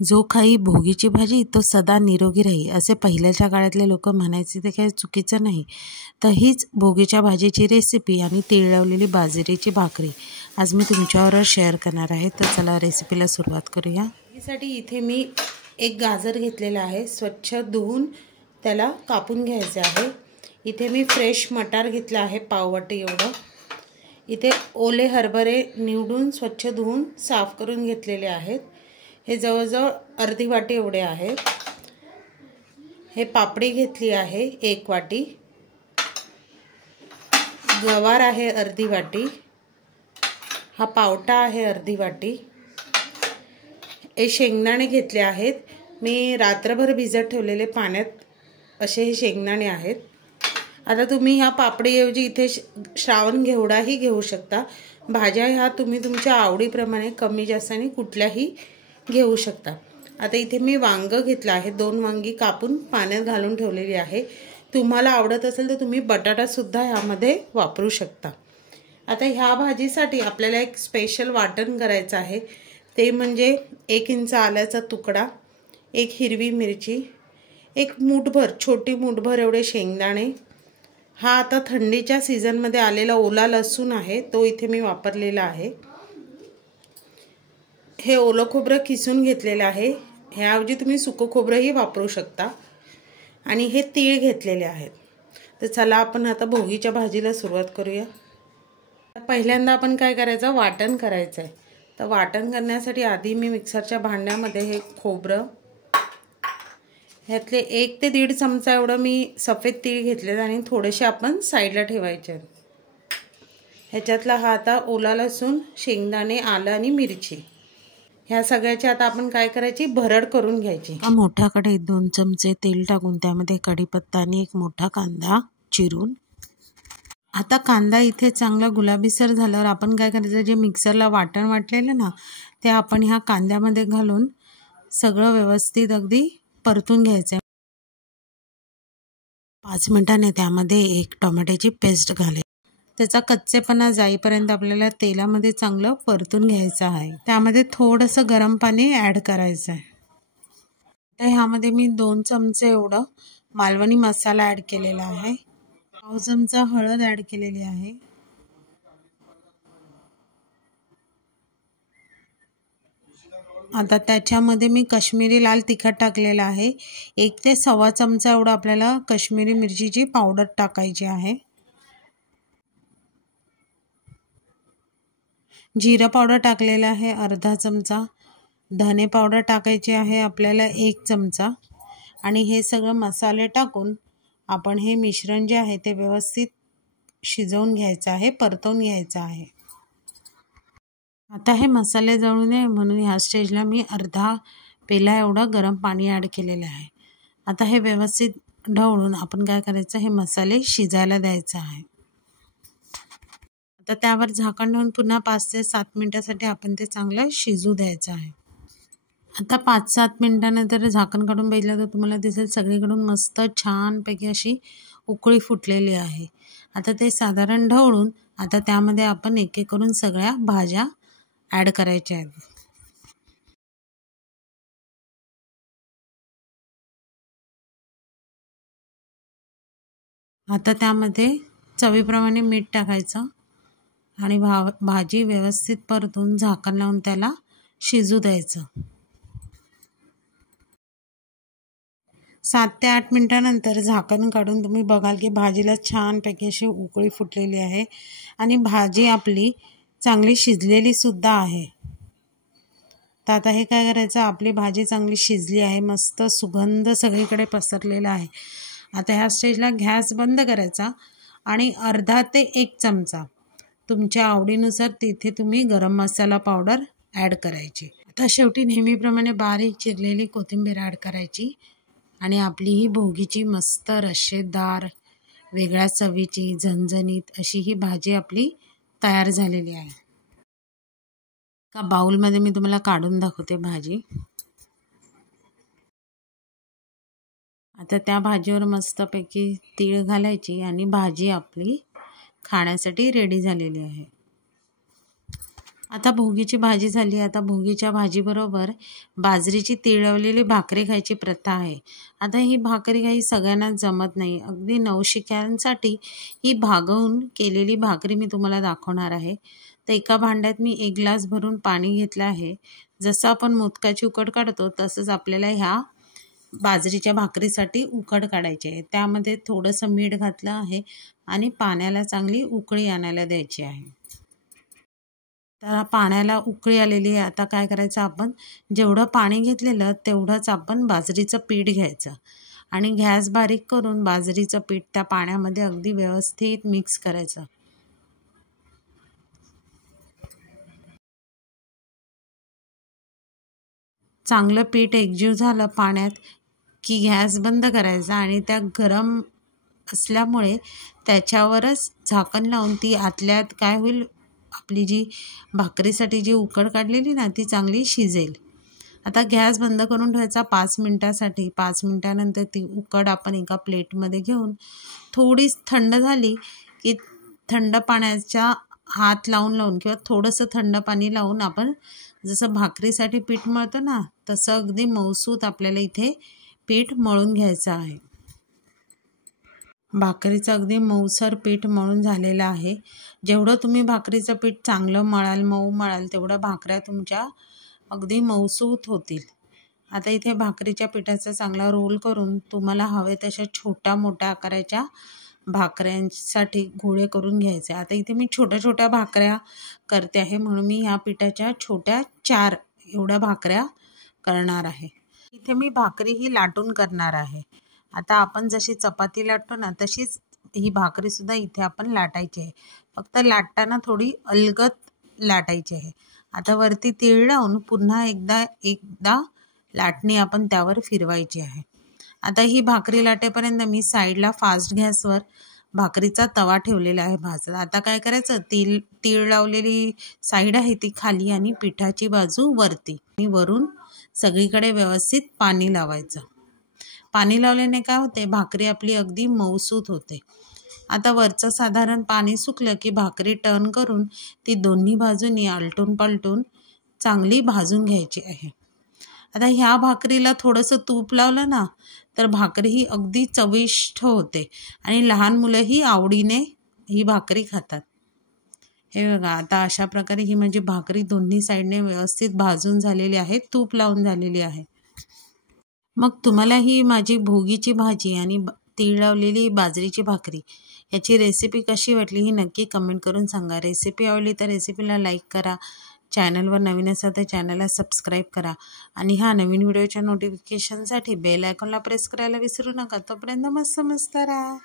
जो खाई भोगीची भाजी तो सदा निरोगी राही असे पहिल्याच्या काळातले लोक म्हणायचे, ते काही चुकीचं नाही. तर हीच भोगीच्या भाजीची रेसिपी आणि तीळ लावलेली बाजरीची भाकरी आज मी तुमच्याबरोबर शेअर करणार आहे. तर चला रेसिपीला सुरुवात करूया. यासाठी इथे मी एक गाजर घेतलेला आहे, स्वच्छ धुवून त्याला कापून घ्यायचे आहे. इथे मी फ्रेश मटार घेतला आहे पाववाटी एवढं. इथे ओले हरभरे निवडून स्वच्छ धुवून साफ करून घेतलेले आहेत. हे जवळजवळ अर्धी वाटी एवढे आहेत. हे पापडी घेतली आहे 1 वाटी. गवार आहे अर्धी वाटी. हा पावटा आहे अर्धी वाटी. हे शेंगदाणे घेतले आहेत. मी रात्रभर भिजत ठेवलेले पाण्यात असे हे शेंगदाणे आहेत. आता तुम्ही ह्या पापडीऐवजी इथे श्रावण घेवडाही घेऊ शकता. भाज्या ह्या तुम्ही तुमच्या आवडीप्रमाणे कमी जास्ताने कुठल्याही घेऊ शकता. आता इथे मी वांग घेतलं आहे. 2 वांगी कापून पाण्यात घालून ठेवलेली आहे. तुम्हाला आवडत असेल तर तुम्ही बटाटा सुद्धा ह्यामध्ये वापरू शकता. आता ह्या भाजीसाठी आपल्याला एक स्पेशल वाटण करायचं आहे. ते म्हणजे 1 इंच आल्याचा तुकडा, 1 हिरवी मिरची, 1 मूठभर छोटी मूठभर एवढे शेंगदाणे. हा आता थंडीच्या सीझनमध्ये आलेला ओला लसूण आहे, तो इथे मी वापरलेला आहे. हे ओलं खोबरं किसून घेतलेलं आहे. ह्याऐवजी तुम्ही सुकं खोबरंही वापरू शकता. आणि हे तीळ घेतलेले आहेत. तर चला आपण आता भोगीच्या भाजीला सुरुवात करूया. पहिल्यांदा आपण काय करायचं, वाटण करायचं आहे. तर वाटण करण्यासाठी आधी मी मिक्सरच्या भांड्यामध्ये हे खोबरं, ह्यातले 1 ते 1.5 चमचा एवढं मी सफेद तीळ घेतले आणि थोडेसे आपण साईडला ठेवायचे आहेत. ह्याच्यातला हा आता ओला लसूण, शेंगदाणे, आलं आणि मिरची, ह्या सगळ्याची आता आपण काय करायची, भरड करून घ्यायची. मोठ्या कढईत 2 चमचे तेल टाकून त्यामध्ये कढीपत्ता आणि 1 मोठा कांदा चिरून. आता कांदा इथे चांगला गुलाबीसर झाल्यावर आपण काय करायचं, जे मिक्सरला वाटण वाटलेलं ना ते आपण ह्या कांद्यामध्ये घालून सगळं व्यवस्थित अगदी परतून घ्यायचं. 5 मिनिटांनी त्यामध्ये 1 टोमॅटोची पेस्ट घालायची. त्याचा कच्चेपणा जाईपर्यंत आपल्याला तेलामध्ये चांगलं परतून घ्यायचं आहे. त्यामध्ये थोडंसं गरम पाणी ॲड करायचं आहे. तर ह्यामध्ये मी 2 चमचे एवढं मालवणी मसाला ॲड केलेला आहे. 1 चमचा हळद ॲड केलेली आहे. आता त्याच्यामध्ये मी काश्मीरी लाल तिखट टाकलेलं आहे. 1 ते 1.25 चमचा एवढं आपल्याला काश्मीरी मिरचीची पावडर टाकायची आहे. जिरा पावडर टाकलेला आहे अर्धा चमचा. धने पावडर टाकायची आहे आपल्याला 1 चमचा. आणि हे सगळं मसाले टाकून आपण हे मिश्रण जे आहे ते व्यवस्थित शिजवून घ्यायचं आहे, परतवून घ्यायचं आहे. आता हे मसाले जळू नये म्हणून ह्या स्टेजला मी अर्धा पेला एवढं गरम पाणी ॲड केलेलं आहे. आता हे व्यवस्थित ढवळून आपण काय करायचं, हे मसाले शिजायला द्यायचं आहे. आता त्यावर झाकण ठेवून पुन्हा 5 ते 7 मिनिटासाठी आपण ते चांगलं शिजू द्यायचं आहे. आता 5-7 मिनिटानंतर झाकण काढून बघितलं तर तुम्हाला दिसेल सगळीकडून मस्त छानपैकी अशी उकळी फुटलेली आहे. आता ते साधारण ढवळून आता त्यामध्ये आपण एक एक करून सगळ्या भाज्या ॲड करायच्या आहेत. आता त्यामध्ये चवीप्रमाणे मीठ टाकायचं आणि भाजी व्यवस्थित परतून झाकण लावून त्याला शिजू द्यायचं. 7 ते 8 मिनिटानंतर झाकण काढून तुम्ही बघाल की भाजीला छानपैकी अशी उकळी फुटलेली आहे आणि भाजी आपली चांगली शिजलेली सुद्धा आहे. तर आता हे काय करायचं, आपली भाजी चांगली शिजली आहे, मस्त सुगंध सगळीकडे पसरलेला आहे. आता ह्या स्टेजला गॅस बंद करायचा आणि अर्धा ते 1 चमचा तुमच्या आवडीनुसार तिथे तुम्ही गरम मसाला पावडर ॲड करायची. आता शेवटी नेहमीप्रमाणे बारीक चिरलेली कोथिंबीर ॲड करायची आणि आपली ही भोगीची मस्त रश्शेदार वेगळ्या चवीची झणझणीत अशी ही भाजी आपली तयार झालेली आहे. का बाउलमध्ये मी तुम्हाला काढून दाखवते भाजी. आता त्या भाजीवर मस्तपैकी तीळ घालायची आणि भाजी आपली खाण्यासाठी रेडी झालेली आहे. आता भोगीची भाजी झाली. आता भोगीच्या भाजीबरोबर बाजरीची तिळवलेली भाकरी खायची प्रथा आहे. आता ही भाकरी काही सगळ्यांनाच जमत नाही. अगदी नवशिक्यांसाठी ही भागवून केलेली भाकरी मी तुम्हाला दाखवणार आहे. तर एका भांड्यात मी 1 ग्लास भरून पाणी घेतलं आहे. जसं आपण मोदकाची उकड काढतो तसंच आपल्याला ह्या बाजरीच्या भाकरीसाठी उकड काढायची आहे. त्यामध्ये थोडंसं मीठ घातलं आहे आणि पाण्याला चांगली उकळी आणायला द्यायची आहे. तर पाण्याला उकळी आलेली आहे. आता काय करायचं, आपण जेवढं पाणी घेतलेलं तेवढंच आपण बाजरीचं पीठ घ्यायचं आणि गॅस बारीक करून बाजरीचं पीठ त्या पाण्यामध्ये अगदी व्यवस्थित मिक्स करायचं. चांगलं पीठ एकजीव झालं पाण्यात की गॅस बंद करायचा आणि त्या गरम असल्यामुळे त्याच्यावरच झाकण लावून ती आतल्यात काय होईल, आपली जी भाकरीसाठी जी उकड काढलेली ना ती चांगली शिजेल. आता गॅस बंद करून ठेवायचा 5 मिनिटासाठी. 5 मिनिटानंतर ती उकड आपण एका प्लेटमध्ये घेऊन थोडी थंड झाली की थंड पाण्याचा हात लावून किंवा थोडंसं थंड पाणी लावून आपण जसं भाकरीसाठी पीठ मळतो ना तसं अगदी मऊसूत आपल्याला इथे पीठ मळून घ्यायचं आहे. भाकरीचं अगदी मऊसर पीठ मळून झालेलं आहे. जेवढं तुम्ही भाकरीचं पीठ चांगलं मळाल, मऊ मळाल, तेवढं भाकऱ्या तुमच्या अगदी मऊसूत होतील. आता इथे भाकरीच्या पिठाचा चांगला रोल करून तुम्हाला हवे तशा छोट्या मोठ्या आकाराच्या भाकऱ्यांसाठी गोळे करून घ्यायचे. आता इथे मी छोट्या छोट्या भाकऱ्या करते आहे म्हणून मी ह्या पिठाच्या छोट्या 4 एवढ्या भाकऱ्या करणार आहे. इथे मी भाकरी ही लाटून करणार आहे. आता आपण जशी चपाती लाटतो ना तशीच ही भाकरीसुद्धा इथे आपण लाटायची आहे. फक्त लाटताना थोडी अलगद लाटायची आहे. आता वरती तीळ लावून पुन्हा एकदा लाटणी आपण त्यावर फिरवायची आहे. आता ही भाकरी लाटेपर्यंत मी साईडला फास्ट गॅसवर भाकरीचा तवा ठेवलेला आहे भाजत. आता काय करायचं, तीळ लावलेली साईड आहे ती खाली आणि पिठाची बाजू वरती आणि वरून सगळीकडे व्यवस्थित पाणी लावायचं. पाणी लावल्याने काय होते, भाकरी आपली अगदी मऊसूत होते. आता वरचं साधारण पाणी सुकलं की भाकरी टर्न करून ती दोन्ही बाजूनी आलटून पालटून चांगली भाजून घ्यायची आहे. आता ह्या भाकरीला थोडंसं तूप लावलं ना तर भाकरी ही अगदी चविष्ट होते आणि लहान मुलंही आवडीने ही भाकरी खातात. हे बघा, आता अशा प्रकारे ही माझी भाकरी दोन्ही साईडने व्यवस्थित भाजून झालेली आहे, तूप लावून झालेली आहे. मग तुम्हाला ही माझी भोगीची भाजी आणि तीळ लावलेली बाजरीची भाकरी याची रेसिपी कशी वाटली ही नक्की कमेंट करून सांगा. रेसिपी आवडली तर रेसिपीला लाईक करा. चॅनलवर नवीन असाल तर चॅनलला सबस्क्राईब करा आणि हा नवीन व्हिडिओच्या नोटिफिकेशनसाठी बेल आयकॉनला प्रेस करायला विसरू नका. तोपर्यंत मस्त राहा.